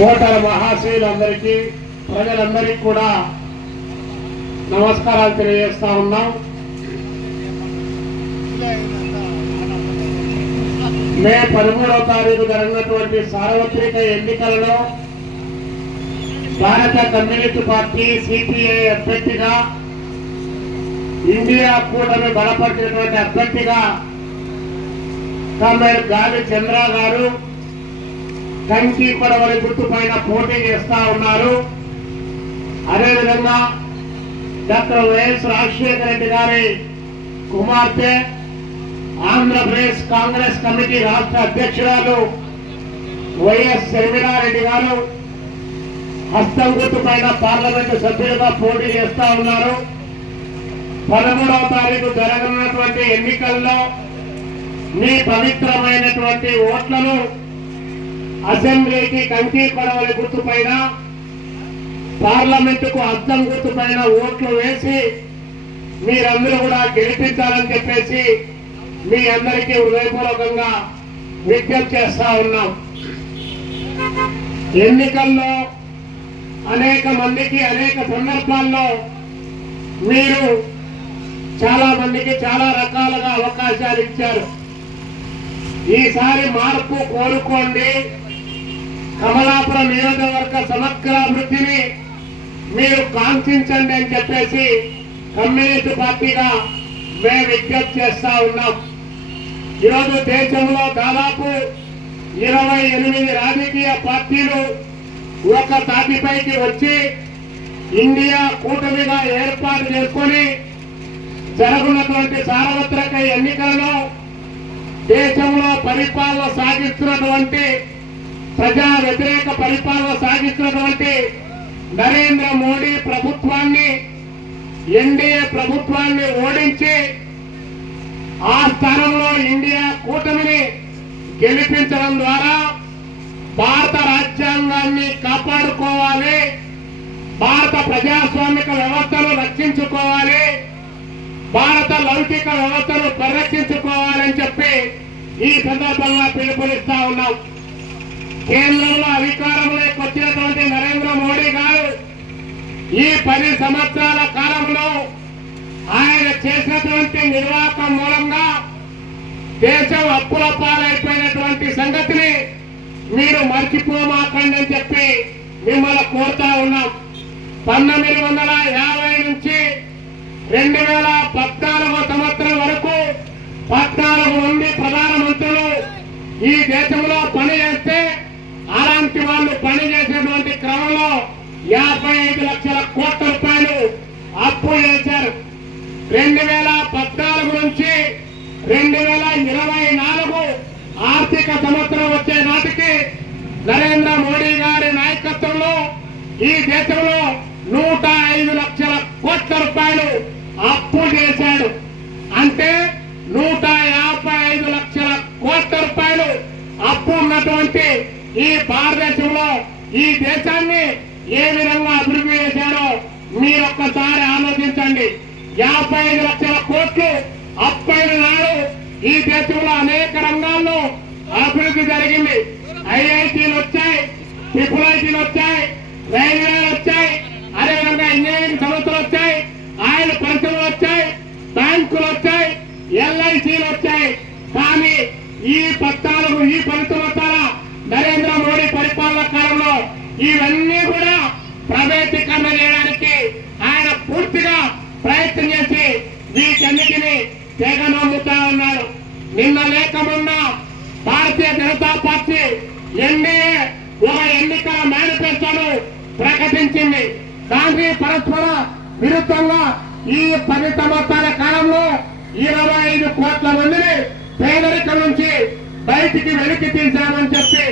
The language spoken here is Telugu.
ఓటర్ మహాశయులందరికీ ప్రజలందరికీ కూడా నమస్కారాలు తెలియజేస్తా ఉన్నాం. మే పదమూడవ తారీఖు జరిగినటువంటి సార్వత్రిక ఎన్నికలలో భారత కమ్యూనిస్ట్ పార్టీ సిపిఐ అభ్యర్థిగా ఇండియా కూటమి బలపరిచినటువంటి అభ్యర్థిగా కామ్రేడ్ గాలి చంద్ర గారు కంచి కొడవలి గుర్తు పైన పోటీ చేస్తా ఉన్నారు. అదేవిధంగా డాక్టర్ వైఎస్ రాజశేఖర రెడ్డి గారి కుమార్తె ఆంధ్రప్రదేశ్ కాంగ్రెస్ కమిటీ రాష్ట్ర అధ్యక్షురాలు వైఎస్ శర్మిలారెడ్డి గారు హస్తం గుర్తు పైన పార్లమెంటు సభ్యులుగా పోటీ చేస్తా ఉన్నారు. పదమూడవ తారీఖు జరగనున్నటువంటి ఎన్నికల్లో మీ పవిత్రమైనటువంటి ఓట్లను అసెంబ్లీకి కంటి పడవల గుర్తు పైన పార్లమెంటుకు అద్దం గుర్తు పైన ఓట్లు వేసి మీరందరూ కూడా గెలిపించాలని చెప్పేసి మీ అందరికీ హృదయపూర్వకంగా విజ్ఞప్తి చేస్తా ఉన్నాం. ఎన్నికల్లో అనేక మందికి అనేక సందర్భాల్లో మీరు చాలా మందికి చాలా రకాలుగా అవకాశాలు ఇచ్చారు. ఈసారి మార్పు కోరుకోండి. కమలాపురం నియోజకవర్గ సమగ్రాభివృద్ధిని మీరు కాంక్షించండి అని చెప్పేసి కమ్యూనిస్ట్ పార్టీగా మేము విజ్ఞప్తి చేస్తా ఉన్నాం. ఈరోజు దేశంలో దాదాపు ఇరవై ఎనిమిది రాజకీయ పార్టీలు ఒక తాటిపైకి వచ్చి ఇండియా కూటమిగా ఏర్పాటు చేసుకొని జరుగుతున్నటువంటి సార్వత్రిక ఎన్నికలలో దేశంలో పరిపాలన సాగిస్తున్నటువంటి ప్రజా వ్యతిరేక పరిపాలన సాగిస్తున్నటువంటి నరేంద్ర మోడీ ప్రభుత్వాన్ని ఎన్డీఏ ప్రభుత్వాన్ని ఓడించి ఆ స్థానంలో ఇండియా కూటమిని గెలిపించడం ద్వారా భారత రాజ్యాంగాన్ని కాపాడుకోవాలి భారత ప్రజాస్వామిక వ్యవస్థను రక్షించుకోవాలి భారత లౌకిక వ్యవస్థను పరిరక్షించుకోవాలని చెప్పి ఈ సందర్భంగా పిలుపునిస్తా ఉన్నాం. కేంద్రంలో అధికారంలోకి వచ్చినటువంటి నరేంద్ర మోడీ గారు ఈ పది సంవత్సరాల కాలంలో ఆయన చేసినటువంటి నిర్వాహకం మూలంగా దేశం అప్పుల పాలైపోయినటువంటి సంగతిని మీరు మర్చిపోమాకండి అని చెప్పి మిమ్మల్ని కోరుతా ఉన్నాం. పంతొమ్మిది వందల యాభై నుంచి రెండు వేల పద్నాలుగో సంవత్సరం వరకు పద్నాలుగు మంది ప్రధానమంత్రులు ఈ దేశంలో పని చేస్తే అలాంటి వాళ్ళు పని చేసేటువంటి క్రమంలో యాభై ఐదు లక్షల కోట్ల రూపాయలు అప్పు చేశారు రెండు వేల పద్నాలుగు నుంచి రెండు వేల ఇరవై నాలుగు ఆర్థిక సంవత్సరం వచ్చే నాటికి నరేంద్ర మోడీ గారి నాయకత్వంలో ఈ దేశంలో నూట ఐదు లక్షల కోట్ల రూపాయలు ఈ భారతదేశంలో ఈ దేశాన్ని ఏ విధంగా అభివృద్ధి చేశారో మీరొక్కసారి ఆలోచించండి. యాభై ఐదు లక్షల కోట్లు అప్పైన నాడు ఈ దేశంలో అనేక రంగాల్లో అభివృద్ధి జరిగింది. ఐఐటీలు వచ్చాయి ట్రిపుల్ ఐటీలు వచ్చాయి రైల్వేలు వచ్చాయి అదేవిధంగా ఇంజనీరింగ్ సంస్థలు వచ్చాయి ఆయిల్ పరిశ్రమలు వచ్చాయి బ్యాంకులు వచ్చాయి ఎల్ఐసీలు వచ్చాయి. కానీ ఈ పద్నాలుగు ఈ పరిశ్రమ నరేంద్ర మోడీ పరిపాలన కాలంలో ఇవన్నీ కూడా ప్రైవేటీకరణ చేయడానికి ఆయన పూర్తిగా ప్రయత్నం చేసి వీటన్నిటిని తెగనమ్ముతా ఉన్నారు. నిన్న లేక భారతీయ జనతా పార్టీ ఎన్డీఏ ఒక ఎన్నికల మేనిఫెస్టోను ప్రకటించింది. దానికి పరస్పర విరుద్ధంగా ఈ పది సంవత్సరాల కాలంలో ఇరవై ఐదు కోట్ల మందిని పేదరికం నుంచి బయటికి వెలికి తీశామని చెప్పి